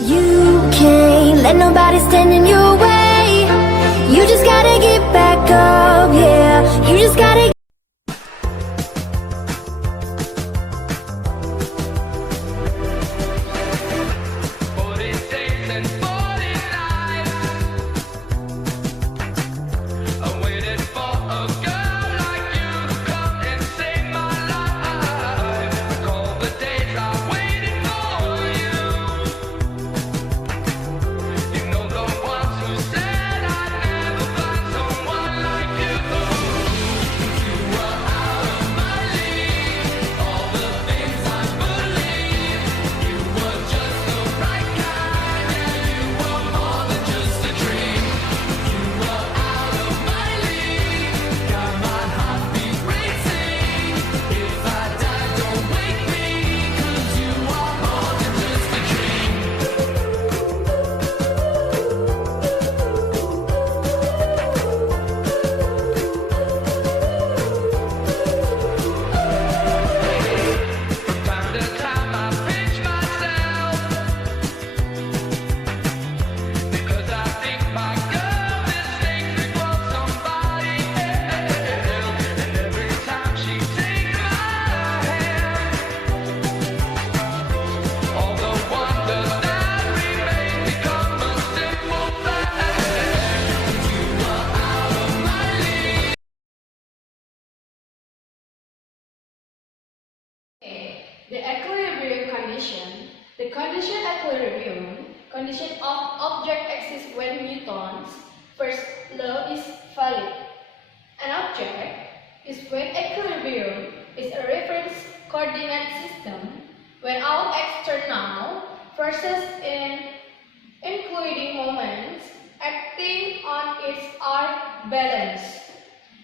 You can't let nobody stand in your way. You just gotta get back up, yeah. You just gotta. The equilibrium condition. The condition equilibrium, condition of object exists when Newton's first law is valid. An object is when equilibrium is a reference coordinate system when all external forces including moments acting on it are balanced.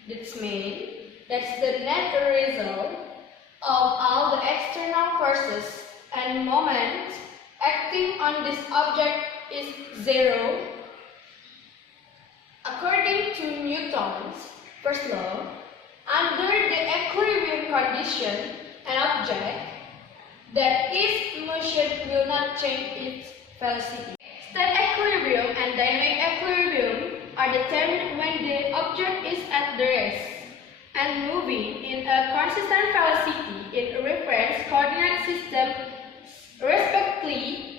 This means that's the net result of all the external forces and moments acting on this object is zero. According to Newton's first law, under the equilibrium condition, an object that is in motion will not change its velocity. State equilibrium and dynamic equilibrium are determined when the object is at the rest and moving in a consistent velocity in a reference coordinate system respectively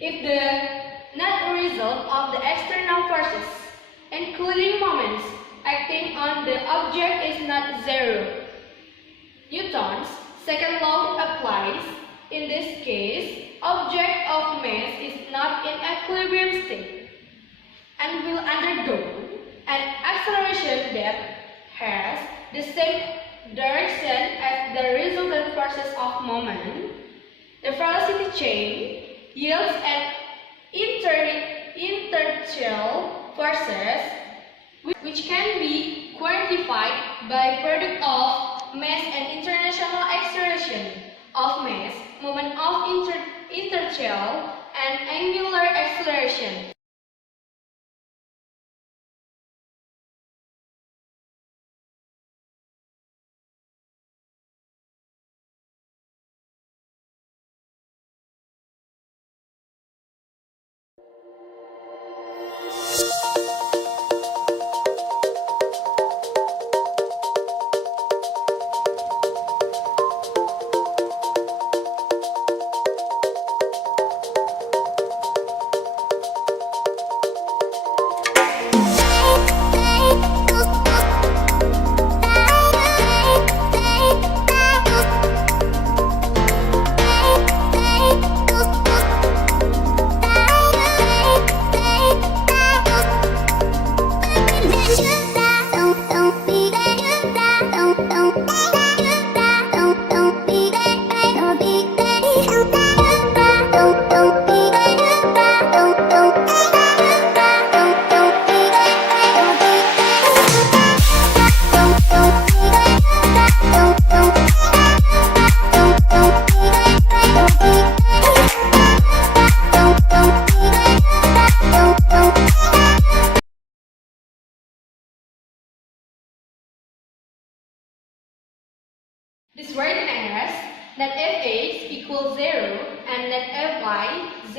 if the net result of the external forces, including moments acting on the object, is not zero. Newton's second law applies. In this case, object of mass is not in equilibrium state and will undergo an acceleration that has the same direction as the resultant forces of moment. The velocity change yields an inertial forces which can be quantified by product of mass and international acceleration of mass, moment of inertial and angular acceleration. z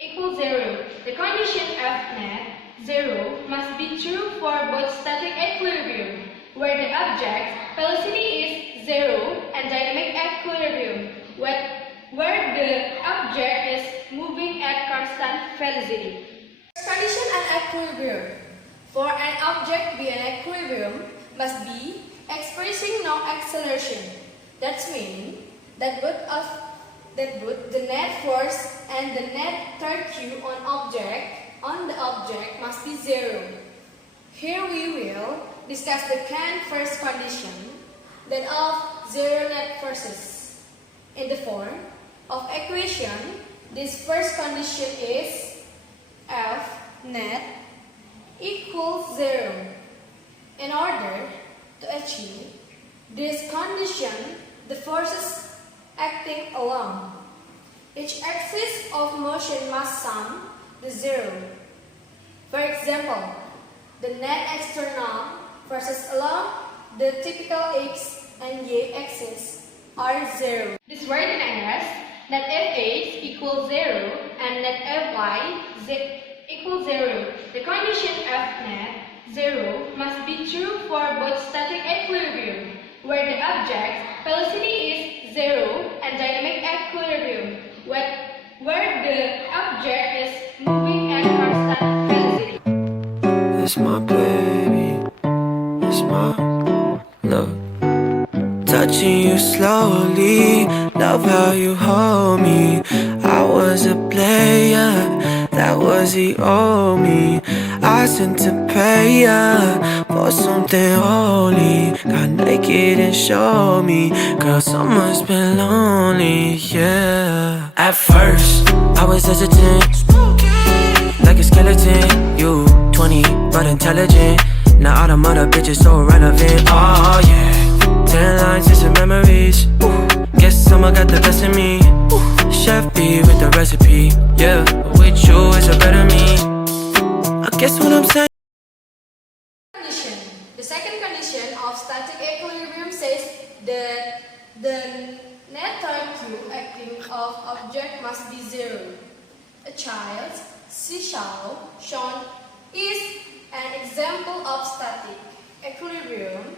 equals 0. The condition F net 0 must be true for both static equilibrium, where the object velocity is 0, and dynamic equilibrium, where the object is moving at constant velocity. Condition and equilibrium. For an object be an equilibrium must be experiencing no acceleration. That means that both the net force and the net torque on the object must be 0. Here we will discuss the first condition, that of 0 net forces. In the form of equation, this first condition is F net equals 0. In order to achieve this condition, the forces acting along each axis of motion must sum to 0. For example, the net external forces along the typical X and Y axis are 0. This written as net Fx equals 0 and net Fy equals 0. The condition F net 0 must be true for both static equilibrium, where the object velocity is 0, and dynamic equilibrium, where the object is moving at constant velocity. That's my baby, that's my love. Touching you slowly, love how you hold me. I was a player, that was the old me. I sent to pay ya for something holy. Got naked and showed me, girl, someone's been lonely, yeah. At first, I was hesitant, like a skeleton. You 20, but intelligent. Now all the mother bitches so relevant, oh yeah. 10 lines and some memories. Guess someone got the best of me. Chef B with the recipe, yeah. With you is a better me. I guess what I'm saying. The second condition of static equilibrium says that the net torque acting of object must be 0. A child's seashell shown is an example of static equilibrium.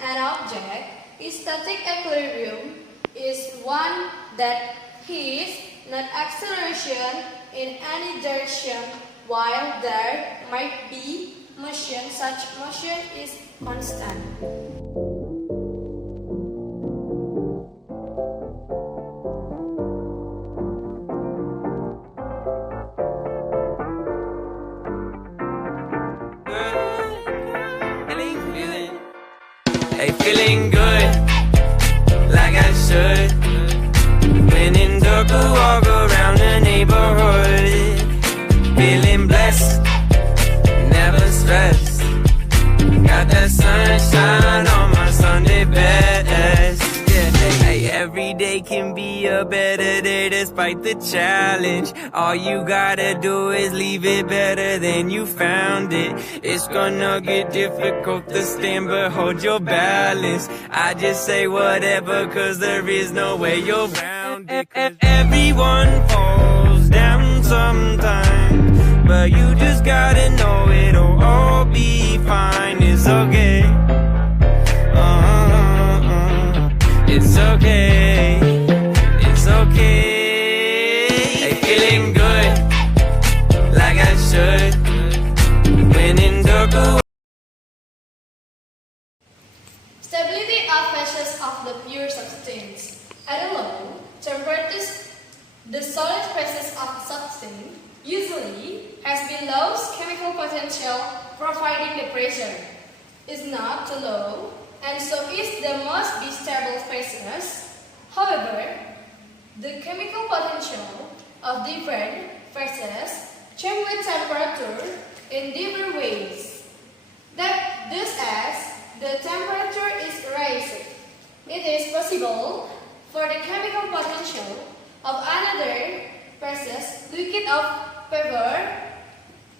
An object in static equilibrium is one that has no acceleration in any direction, while there might be motion. Such motion is constant. Hey, feeling good, like I should. When in dark, I walk around the neighborhood. Feeling blessed, never stressed. Got that sunshine on my Sunday best. Yeah, hey, every day can be a better day despite the challenge. All you gotta do is leave it better than you found it. It's gonna get difficult to stand, but hold your balance. I just say whatever, cause there is no way you're around it. Everyone falls down sometime, but you just gotta know it'll all be fine. It's okay. It's okay. It's okay. Hey, feeling good, like I should. When in dark. Stability of phases of the pure substance. At a low temperatures, the solid phases of the substance usually has below chemical potential, providing the pressure is not too low, and so is the most be stable phases. However, the chemical potential of different phases change with temperature in different ways. Thus, as the temperature is raised, it is possible for the chemical potential of another phase, liquid of vapor,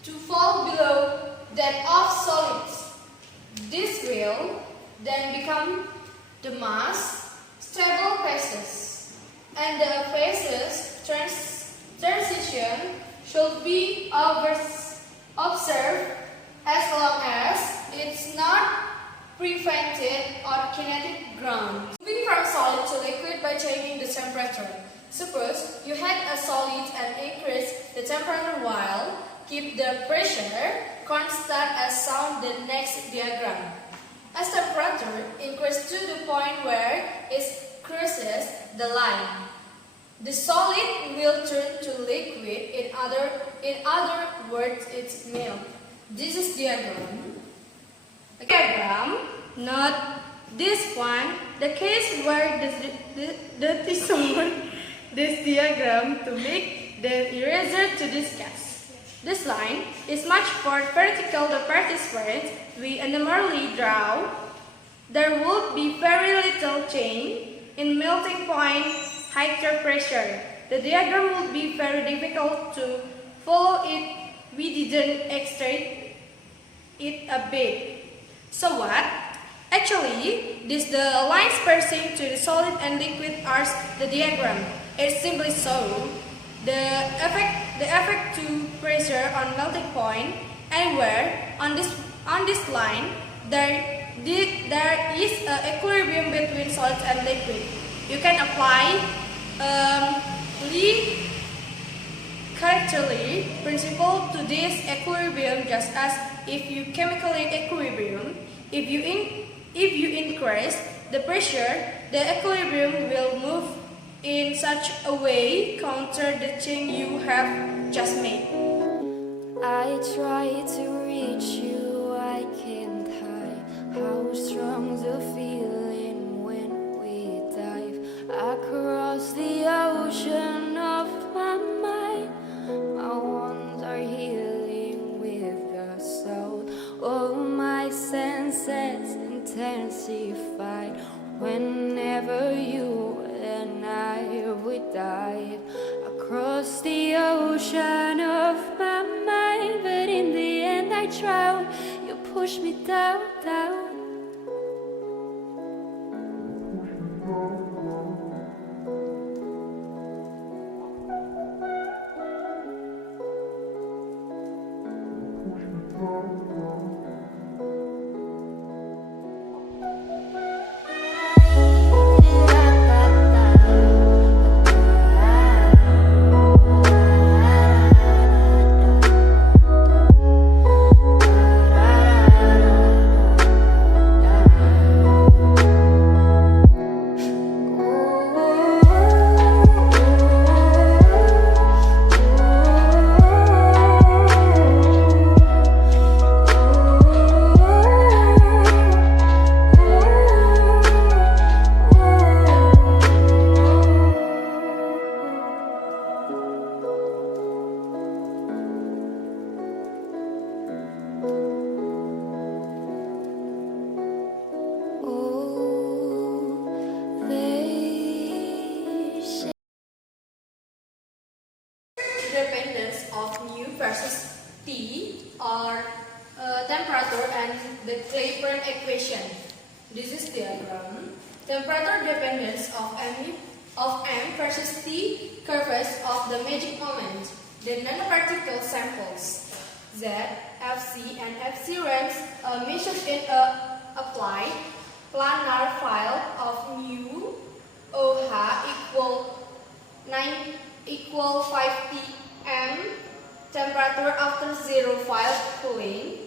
to fall below that of solids. This will then become the mass stable phases, and the phases equation should be observed as long as it's not prevented on kinetic ground. Moving from solid to liquid by changing the temperature. Suppose you had a solid and increase the temperature while keep the pressure constant as shown in the next diagram. As temperature increases to the point where it crosses the line, the solid will turn to liquid. In other words, it's milk. This is diagram. The diagram, not this one, the case where the tissue this diagram to make the eraser to discuss. This line is much more vertical the participants we normally draw. There would be very little change in melting point higher pressure. The diagram would be very difficult to follow if we didn't extend it a bit. So what? Actually, the lines passing to the solid and liquid are the diagram. It simply shows the effect to pressure on melting point. Anywhere on this line, there is an equilibrium between solids and liquid. You can apply Lee characteristic principle to this equilibrium just as if you chemically equilibrium. If you increase the pressure, the equilibrium will move in such a way counter the change you have just made. I try to reach you, I can't hide how strong the feeling when we dive across the ocean of my mind. My wounds are healing with the soul. All my senses intensified whenever you and I would dive across the ocean of my mind. But in the end I drown. You push me down, down. Dependence of mu versus T or temperature and the Clapeyron equation. This is diagram. Temperature dependence of M versus T curves of the magic moment. The nanoparticle samples Z, F.Si and F.Si ranks measured in a applied planar file of mu OH equal 5 Tm temperature after zero file cooling.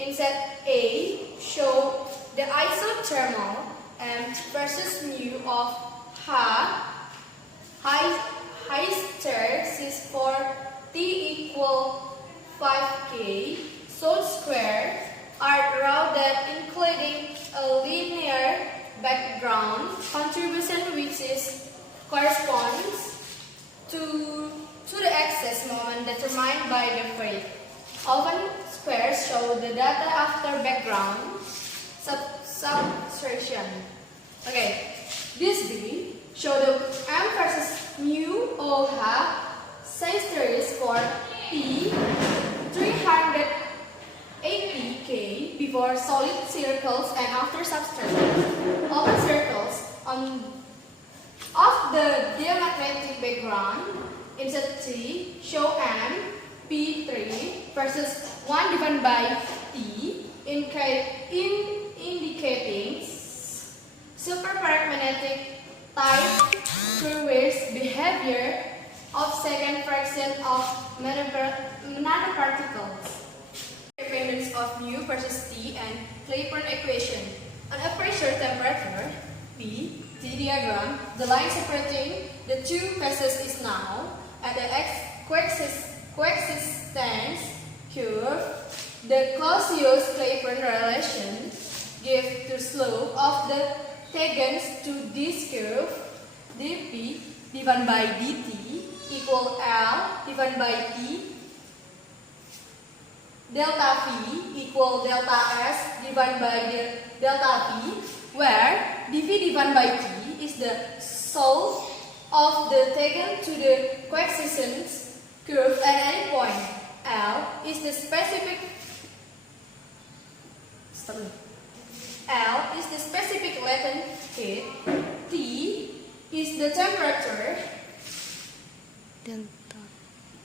In set A, show the isothermal M versus mu of hysteresis for T equal 5K so square are rounded including a linear background contribution which is corresponds to the excess moment determined by the freight. Often squares show the data after background subtraction. Okay, this B show the M versus mu OH hysteresis for T 380K before solid circles and after subtraction. Open circles of the diamagnetic background Insert T, show M, P3 versus 1 divided by T, indicating superparamagnetic type curvature behavior of second fraction of nanoparticles. Dependence of mu versus T and Clapeyron equation. On a pressure temperature P, T diagram, the line separating the two phases is now at the coexistence curve. The Clausius-Clapeyron relation gives the slope of the tangents to this curve dp divided by dt equal L divided by T delta V equal delta S divided by delta V, where dV divided by T is the slope of the tangent to the coexistence curve at any point. L is the specific latent heat. T is the temperature.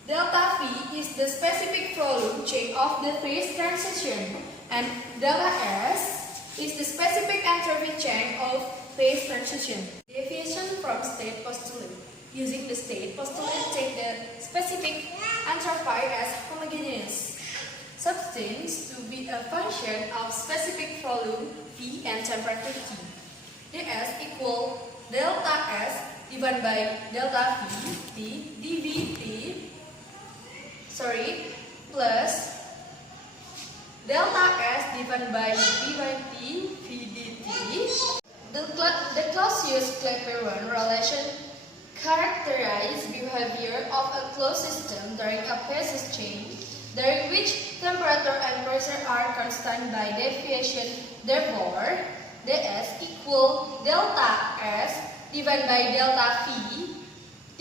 Delta V is the specific volume change of the phase transition, and delta S is the specific entropy change of phase transition. Deviation from state postulate. Using the state postulate, take the specific entropy as homogeneous substance to be a function of specific volume V and temperature T. ds equal delta S divided by delta V T dV T plus delta S divided by d by T V dt. The Clausius-Clapeyron relation characterizes behavior of a closed system during a phase change, during which temperature and pressure are constant by deviation. Therefore, ds equal delta S divided by delta V T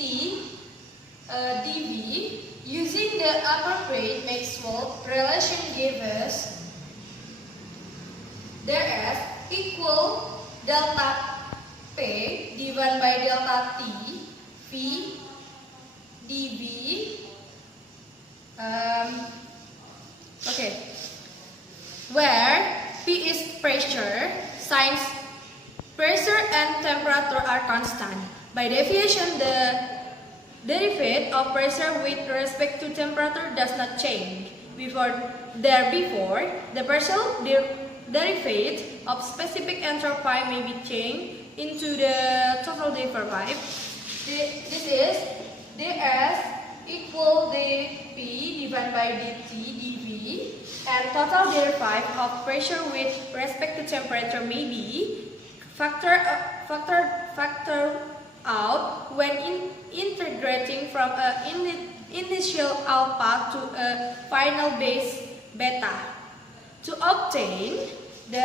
dV. Using the appropriate Maxwell relation gives us ds equal delta P divided by delta T V dV. Where P is pressure, since pressure and temperature are constant. By definition, the derivative of pressure with respect to temperature does not change. Therefore, the partial derivative of specific entropy may be changed into the total derivative. This is ds equal dp divided by dt dv, and total derivative of pressure with respect to temperature may be factored out when integrating from an initial alpha to a final base beta. To obtain the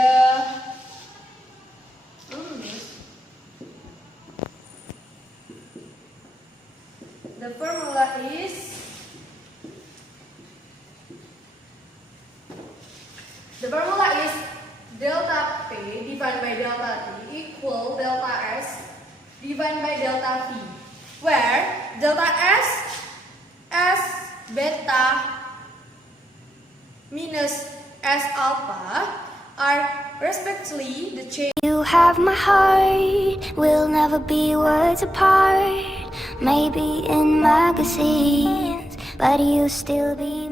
formula is delta P divided by delta T equal delta S divided by delta V, where delta S beta minus S alpha are respectively the change. You have my heart, we'll never be words apart. Maybe in magazines, but you still be